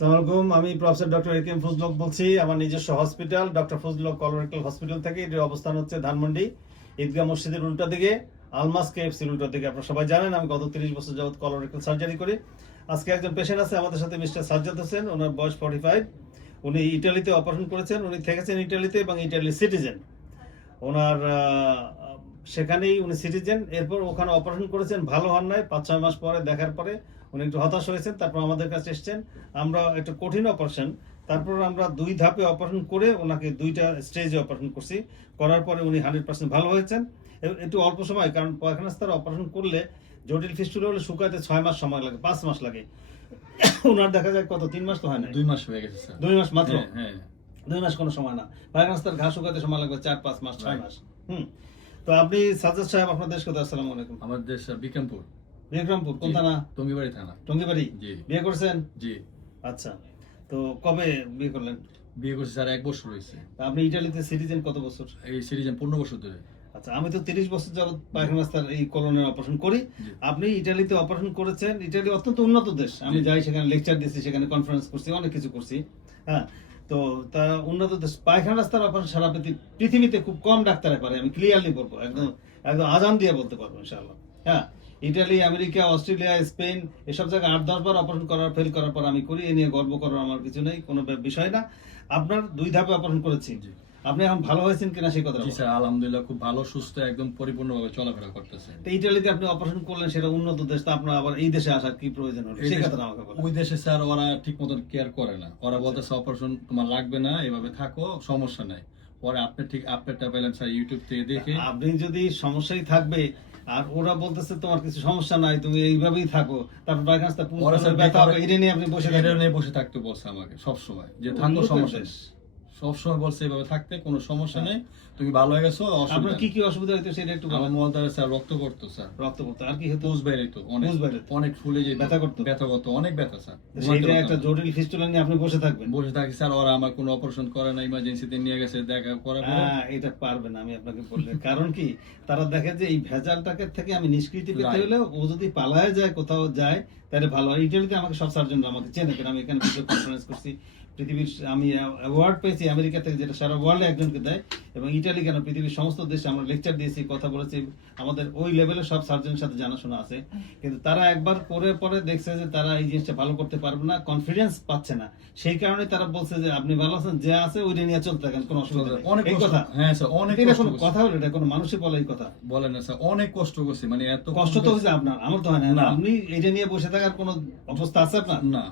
আসসালামু আমি professor doctor A ফজলক বলছি, আমার নিজস্ব হসপিটাল, ডক্টর ফজলক কলোরেক্টাল হসপিটাল থেকে। এটির অবস্থান হচ্ছে ধানমন্ডি, ঈদগাহ মসজিদের উল্টা দিকে, আলমাস কেএফসির উল্টা দিকে। আপনারা সবাই জানেন, আমি গত তিরিশ বছর যাবত কলোরেক্টাল সার্জারি করি। আজকে একজন পেশেন্ট আছে, আমাদের সাথে মিস্টার সাজ্জাদ হোসেন, ওনার বয়স ফর্টি ফাইভ উনি ইটালিতে অপারেশন করেছেন, উনি থেকেছেন ইটালিতে এবং ইটালির সিটিজেন ওনার সেখানেই উনি সিটিজেন। এরপর ওখানে অপারেশন করেছেন ভালো হন নাই। পাঁচ ছয় মাস পরে দেখার পরে উনি একটু হতাশ হয়েছেন তারপর আমাদের কাছে এসেছেন। আমরা একটা কঠিন অপারেশন তারপর আমরা দুই ধাপে অপারেশন করে ওনাকে দুইটা স্টেজে অপারেশন করছি। করার পরে উনি হান্ড্রেড পার্সেন্ট ভালো হয়েছেন। একটু অল্প সময় কারণ পায়খানা স্তর অপারেশন করলে জটিল ফিস্টুলা হলে শুকাতে ছয় মাস সময় লাগে পাঁচ মাস লাগে। ওনার দেখা যায় কত তিন মাস তো হয় না দুই মাস হয়ে গেছে দুই মাস মাত্র? হ্যাঁ, হ্যাঁ। দুই মাস কোনো সময় না। পায়খানা স্তর ঘাস শুকাতে সময় লাগবে চার পাঁচ মাস ছয় মাস। হুম। তো আপনি সাজ্জাদ সাহেব আপনার দেশ কোথায়? আসসালামু আলাইকুম। আমাদের স্যার বিক্রমপুর। বিক্রমপুর কোন থানা? টঙ্গিবাড়ি থানা। টঙ্গিবাড়ি? জি। বিয়ে করছেন? জি। আচ্ছা তো কবে বিয়ে করলেন? বিয়ে করছি স্যার এক বছর হয়েছে। আপনি ইটালিতে সিটিজেন কত বছর? এই সিরিজেন পনেরো বছর ধরে। আচ্ছা আমি তো তিরিশ বছর যাবত পায়খানা রাস্তার এই কলোনের অপারেশন করি। আপনি ইটালিতে অপারেশন করেছেন। ইটালি অত্যন্ত উন্নত দেশ। আমি যাই সেখানে লেকচার দিচ্ছি সেখানে কনফারেন্স করছি অনেক কিছু করছি। হ্যাঁ তো তা উন্নত দেশ পায়খানা রাস্তার অপারেশন সারা পৃথিবী- পৃথিবীতে খুব কম ডাক্তারে পারে, আমি ক্লিয়ারলি বলব, একদম একদম আজান দিয়ে বলতে পারব, ইনশাআল্লাহ। হ্যাঁ ইটালি, আমেরিকা, অস্ট্রেলিয়া, স্পেন, এসব জায়গায় আট, দশ বার অপারেশন করার ফেল করার পর আমি করি, এ নিয়ে গর্ব করার আমার কিছু নেই, কোনো বিষয় না। আপনার দুই ধাপে অপারেশন করেছি। আপনি এখন ভালো হয়েছেন কিনা সেই কথা জি স্যার আলহামদুলিল্লাহ খুব ভালো সুস্থ একদম পরিপূর্ণভাবে চলাফেরা করতেছে তো ইটালিতে আপনি অপারেশন করলেন সেটা উন্নত দেশ তো আপনার আবার এই দেশে আসার কি প্রয়োজন হলো? সেই কথাটা আমাকে বলেন। ওই দেশে স্যার ওরা ঠিক মতন কেয়ার করে না। ওরা বলতেছে অপারেশন তোমার লাগবে না এভাবে থাকো সমস্যা নাই। পরে আপনি ঠিক আপডেটটা পেলেন স্যার ইউটিউব থেকে দেখে। আপনি যদি সমস্যাই থাকবে আর ওরা বলতেছে তোমার কিছু সমস্যা নাই তুমি এইভাবেই থাকো। তারপর পায়খানা পুরো ব্যথা হবে এটা নিয়ে আপনি বসে এটা নিয়ে বসে থাকতে বলছে আমাকে সব সময় যে থাকো সমস্যা সবসময় বলছে এভাবে থাকতে কোনো সমস্যা নেই। তুমি ভালো হয়ে গেছো আপনার কি কি অসুবিধা হইতো সেটা একটু আমার স্যার রক্ত করতো স্যার। রক্ত পড়তো। আর কি হতো পুজ বেরোতো অনেক পুজ। অনেক ফুলে যেত ব্যথা করতো? ব্যথা করতো অনেক ব্যথা স্যার। তো সেইটা একটা জটিল ফিস্টুলা নিয়ে আপনি বসে থাকবেন। বসে থাকি স্যার ওরা আমার কোনো অপারেশন করে না ইমার্জেন্সিতে নিয়ে গেছে দেখা করার পরে হ্যাঁ এটা পারবেন আমি আপনাকে বললে। কারণ কি তারা দেখে যে এই ভেজালটাকে থেকে আমি নিষ্কৃতি পেতে হলে ও যদি পালায় যায় কোথাও যায় তাহলে ভালো হয়। ইটালিতে আমাকে সব সার্জনরা আমাকে চেনে কারণ আমি এখানে ভিডিও কনফারেন্স করছি। পৃথিবীর আমি অ্যাওয়ার্ড পেয়েছি আমেরিকা থেকে যেটা সারা ওয়ার্ল্ডে একজনকে দেয় এবং ইটালি কেন পৃথিবীর সমস্ত দেশে আমরা লেকচার দিয়েছি কথা বলেছি আমাদের ওই লেভেলে সব সার্জনের সাথে জানাশোনা আছে। কিন্তু তারা একবার করে পরে দেখছে যে তারা এই জিনিসটা ভালো করতে পারবে না কনফিডেন্স পাচ্ছে না। সেই কারণে তারা বলছে যে আপনি ভালো আছেন যে আছে ওইটা নিয়ে চলতে থাকেন কোনো অসুবিধা অনেক কথা। হ্যাঁ স্যার অনেক কোনো কথা হলো? এটা কোনো মানুষই বলে এই কথা। বলে না স্যার অনেক কষ্ট করছি মানে এত কষ্ট তো হয়েছে আপনার আমার তো হয় না। না। আপনি এটা নিয়ে বসে থাকার কোনো অবস্থা আছে আপনার? না।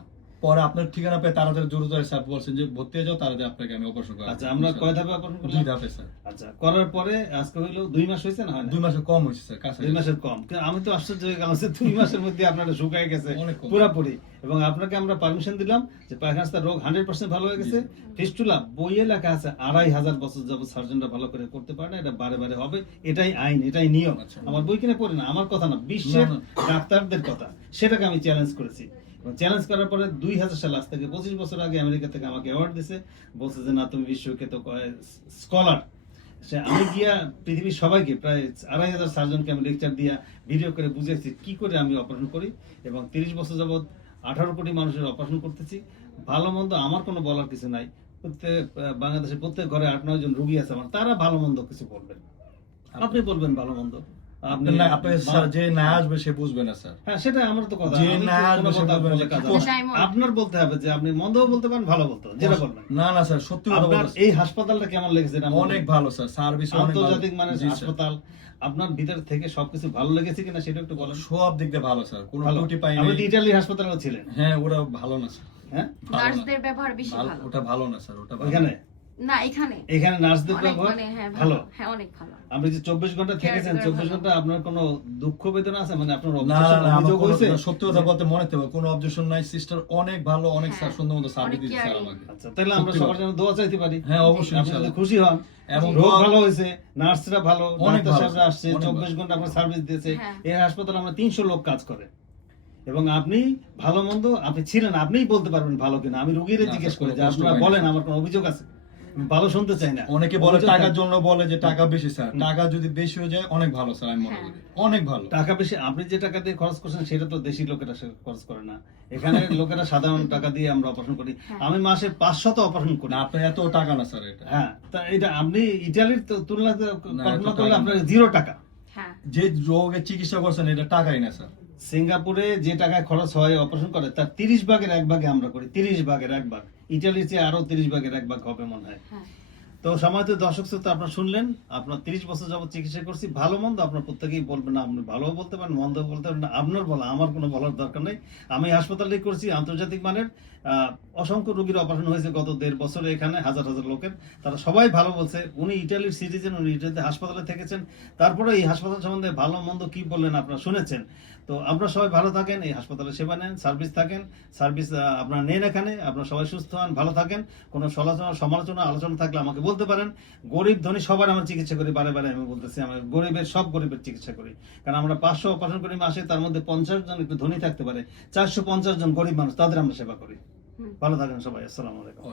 পরে আপনার ঠিকানা পেয়ে তাড়াতাড়ি জোর জোরে স্যার বলছেন যে ভর্তি হয়ে যাও তাড়াতাড়ি আপনাকে আমি অপারেশন করাবো। আচ্ছা আমরা কয় ধাপে অপারেশন দুই করলাম ধাপে স্যার। আচ্ছা করার পরে আজকে হইল দুই মাস হয়েছে না দুই মাসে কম হয়েছে স্যার কাছে দুই মাসের কম। আমি তো আশ্চর্য হয়ে গেলাম যে দুই মাসের মধ্যে আপনারা শুকায় গেছে। পুরাপুরি। এবং আপনাকে আমরা পারমিশন দিলাম যে পায়খানাস্তার রোগ হান্ড্রেড পার্সেন্ট ভালো হয়ে গেছে। ফিস্টুলা বইয়ে লেখা আছে আড়াই হাজার বছর যাব সার্জনরা ভালো করে করতে পারে না এটা বারে বারে হবে এটাই আইন এটাই নিয়ম। আচ্ছা। আমার বই কিনে পড়ি না আমার কথা না বিশ্বের ডাক্তারদের কথা সেটাকে আমি চ্যালেঞ্জ করেছি। চ্যালেঞ্জ করার পরে দুই হাজার সাল, আজ থেকে পঁচিশ বছর আগে আমেরিকা থেকে আমাকে অ্যাওয়ার্ড দিছে। বলছে যে, না, তুমি বিশ্বখ্যাত স্কলার সে আমি গিয়া পৃথিবীর সবাইকে প্রায় আড়াই হাজার সার্জনকে আমি লেকচার দিয়া ভিডিও করে বুঝেছি কি করে আমি অপারেশন করি এবং তিরিশ বছর যাবৎ আঠারো কোটি মানুষের অপারেশন করতেছি। ভালো মন্দ আমার কোনো বলার কিছু নাই। প্রত্যেক বাংলাদেশের প্রত্যেক ঘরে আট, নয় জন রুগী আছে আমার, তারা ভালো মন্দ কিছু বলবেন। আপনি বলবেন ভালো মন্দ। আপনি না আপনি স্যার যে না আসবে সে বুঝবে না স্যার। হ্যাঁ সেটা আমার তো কথা। যে না আসবে সে কথা বলবে বলে যে কাজ কি হবে না। আপনার বলতে হবে যে আপনি মন্দও বলতে পারেন ভালো বলতে যেটা বলবেন না না স্যার সত্যি কথা আপনার এই হাসপাতালটা কেমন লেগেছে এটা অনেক ভালো স্যার সার্ভিস অনেক আন্তর্জাতিক স্যার। হাসপাতাল আপনার ভিতর থেকে সবকিছু ভালো লেগেছে কিনা সেটা একটু বলেন। সব দিক দিয়ে ভালো স্যার কোনো ভালো। ত্রুটি পাইনি। আপনি তো ইটালি হাসপাতালে ছিলেন। হ্যাঁ ওটা ভালো না স্যার। হ্যাঁ? নার্সদের ব্যবহার বেশি ভালো- ওটা ভালো না স্যার ওটা ভালো ওইখানে? না এখানে। এখানে নার্সদের অনেক ব্যবহার? মানে হ্যাঁ ভালো। হ্যাঁ অনেক ভালো। আপনি যে চব্বিশ ঘণ্টা থেকেছেন? আপনার কোনো দুঃখ বেদনা আছে? মানে আপনার না না objection, না আমার অভিযোগ কোনো- সত্যি কথা বলতে মনে হতে কোনো অবজেকশন নাই। সিস্টার অনেক ভালো অনেক হ্যাঁ, স্যার সুন্দর মতো সার্ভিস স্যার আমাকে। আচ্ছা তাহলে আমরা সবার জন্য দোয়া চাইতে পারি। হ্যাঁ অবশ্যই ইনশাআল্লাহ। খুশি হন এবং রোগ ভালো হয়েছে নার্সরা ভালো ডাক্তার সাহেবরা আসছে অনেক চব্বিশ ভালো। ঘণ্টা আপনার সার্ভিস দিয়েছে। হ্যাঁ। এই হাসপাতালে আমরা তিনশো লোক কাজ করে। এবং আপনি ভালো মন্দ আপনি ছিলেন আপনিই বলতে পারবেন ভালো কিনা। আমি রুগীরে জিজ্ঞেস করি যে আপনারা বলেন আমার কোনো অভিযোগ আছে? ভালো শুনতে চাই না। অনেকে বলে টাকার জন্য বলে যে টাকা বেশি স্যার। টাকা যদি বেশি হয়ে যায় অনেক ভালো স্যার আমি মনে হ্যাঁ। করি। অনেক ভালো। টাকা বেশি আপনি যে টাকা দিয়ে খরচ করছেন সেটা তো দেশি লোকেরা খরচ করে না। এখানে লোকেরা সাধারণ টাকা দিয়ে আমরা অপারেশন করি। হ্যাঁ। আমি মাসে পাঁচশত অপারেশন করি। না আপনার এত টাকা না স্যার এটা। হ্যাঁ তা এটা আপনি ইটালির তো তুলনাতে না, কল্পনা করলে আপনার জিরো টাকা। হ্যাঁ। যে রোগের চিকিৎসা করছেন এটা টাকাই না স্যার। সিঙ্গাপুরে যে টাকায় খরচ হয় অপারেশন করে, তার তিরিশ ভাগের এক ভাগে আমরা করি, তিরিশ ভাগের এক ভাগ। ইটালির চেয়ে আরও তিরিশ ভাগের এক ভাগ হবে মনে হয়। হ্যাঁ। তো সময় দর্শক শ্রোতা, আপনার শুনলেন, আপনার তিরিশ বছর যাবত চিকিৎসা করছি, ভালো মন্দ আপনার প্রত্যেকেই বলবেন আপনি ভালো বলতে পারেন মন্দ বলতে পারেন আপনার বলা, আমার কোনো বলার দরকার নেই। আমি হাসপাতালে করছি, আন্তর্জাতিক মানের অসংখ্য রোগীর অপারেশন হয়েছে গত দেড় বছরে এখানে, হাজার হাজার লোকের। তারা সবাই ভালো বলছে, উনি ইটালির সিটিজেন, উনি ইটালিতে হাসপাতালে থেকেছেন। তারপরে এই হাসপাতাল সম্বন্ধে ভালো মন্দ কি বললেন আপনারা শুনেছেন। তো আপনারা সবাই ভালো থাকেন, এই হাসপাতালে সেবা নেন, সার্ভিস থাকেন, সার্ভিস আপনারা নেন এখানে, আপনারা সবাই সুস্থ হন, ভালো থাকেন। কোনো সমালোচনা, আলোচনা থাকলে আমাকে বলতে পারেন গরিব ধনী সবার আমরা চিকিৎসা করি বারে বারে আমি বলতেছি আমার গরিবের সব গরিবের চিকিৎসা করি। কারণ আমরা পাঁচশো অপারেশন করি মাসে তার মধ্যে পঞ্চাশ জন একটু ধনী থাকতে পারে চারশো পঞ্চাশ জন গরিব মানুষ তাদের আমরা সেবা করি। ভালো থাকেন সবাই আসসালামু আলাইকুম।